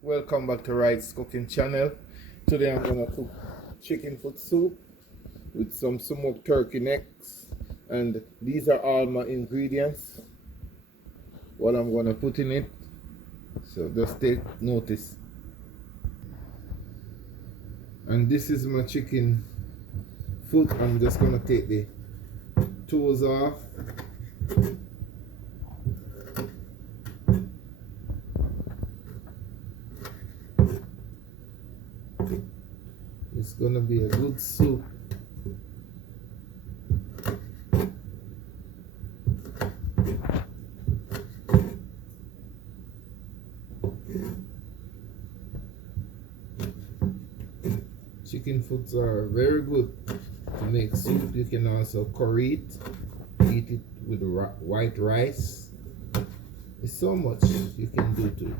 Welcome back to Rice Cooking Channel. Today I'm gonna cook chicken foot soup with some smoked turkey necks, and these are all my ingredients, what I'm gonna put in it, so just take notice. And this is my chicken foot. I'm just gonna take the toes off. It's gonna be a good soup. Chicken foots are very good to make soup. You can also curry it, eat it with white rice. There's so much you can do to it.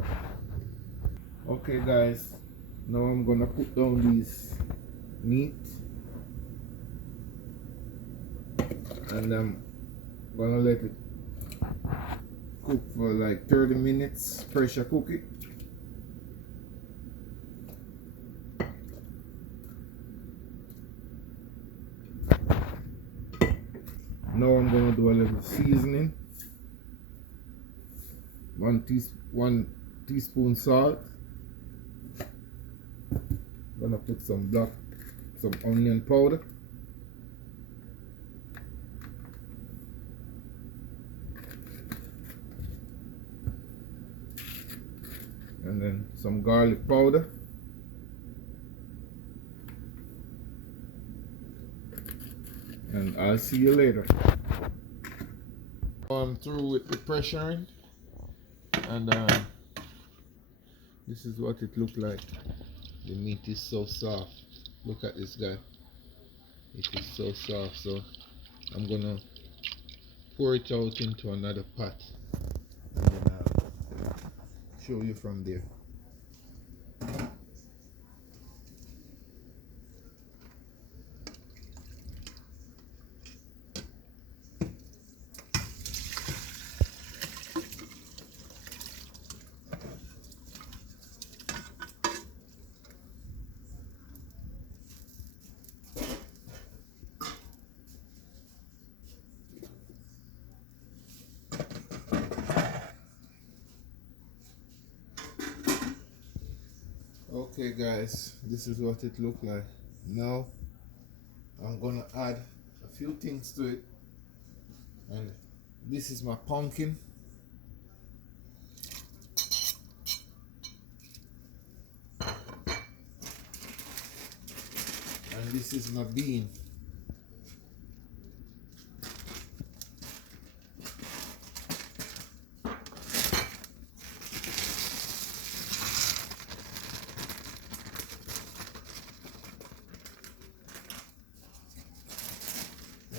Okay guys, now I'm gonna put down these meat, and I'm gonna let it cook for like 30 minutes, pressure cook it. Now I'm gonna do a little seasoning. 1 teaspoon salt. Gonna put some onion powder. And then some garlic powder. And I'll see you later. I'm through with the pressuring, and this is what it looked like. The meat is so soft. Look at this guy. It is so soft. So I'm gonna pour it out into another pot, and then I'll show you from there. Okay guys, this is what it looked like. Now I'm gonna add a few things to it, and this is my pumpkin, and this is my bean.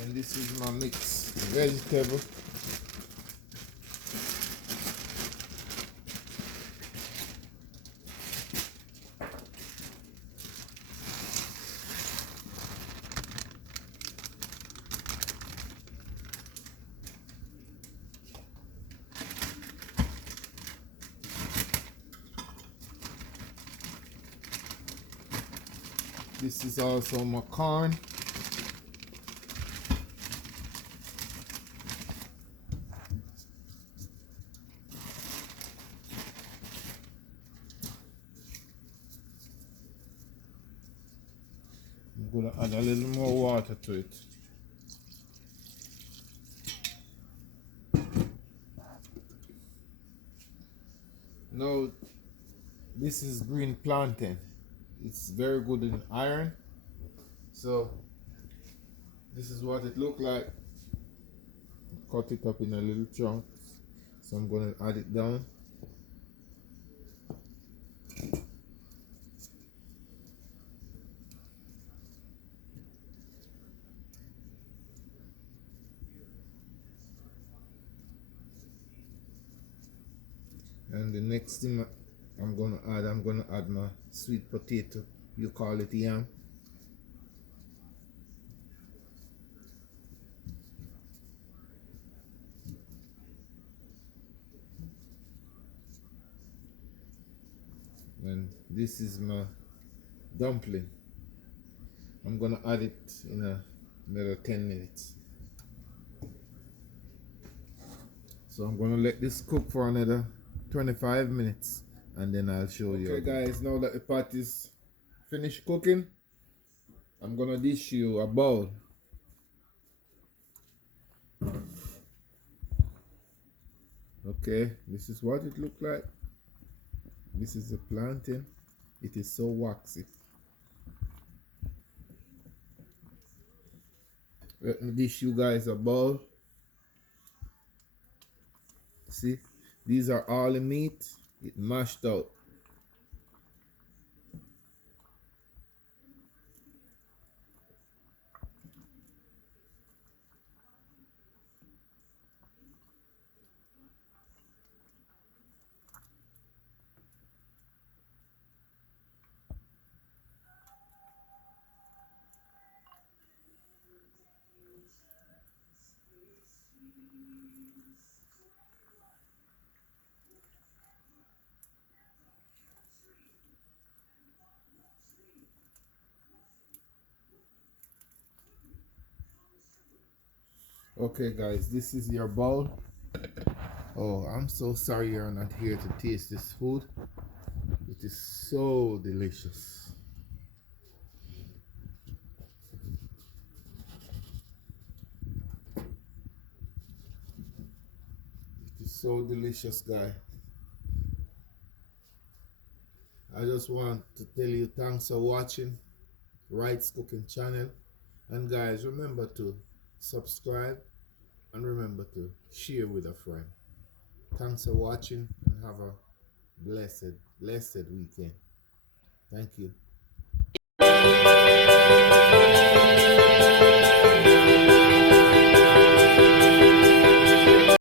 And this is my mixed vegetable. This is also my corn. I'm gonna add a little more water to it. Now this is green plantain. It's very good in iron. So this is what it looked like. Cut it up in a little chunk. So I'm gonna add it down. And the next thing I'm gonna add my sweet potato. You call it yam. And this is my dumpling. I'm gonna add it in another 10 minutes. So I'm gonna let this cook for another 25 minutes and then I'll show you. Okay guys, now that the pot is finished cooking, I'm gonna dish you a bowl. Okay, this is what it looked like. This is the plantain. It is so waxy. Let me dish you guys a bowl. See, these are all the meat. It mashed out. Okay guys, this is your bowl. Oh, I'm so sorry you're not here to taste this food. It is so delicious. It is so delicious, guy. I just want to tell you thanks for watching Wright's Cooking Channel. And guys, remember to subscribe and remember to share with a friend. Thanks for watching and have a blessed weekend. Thank you.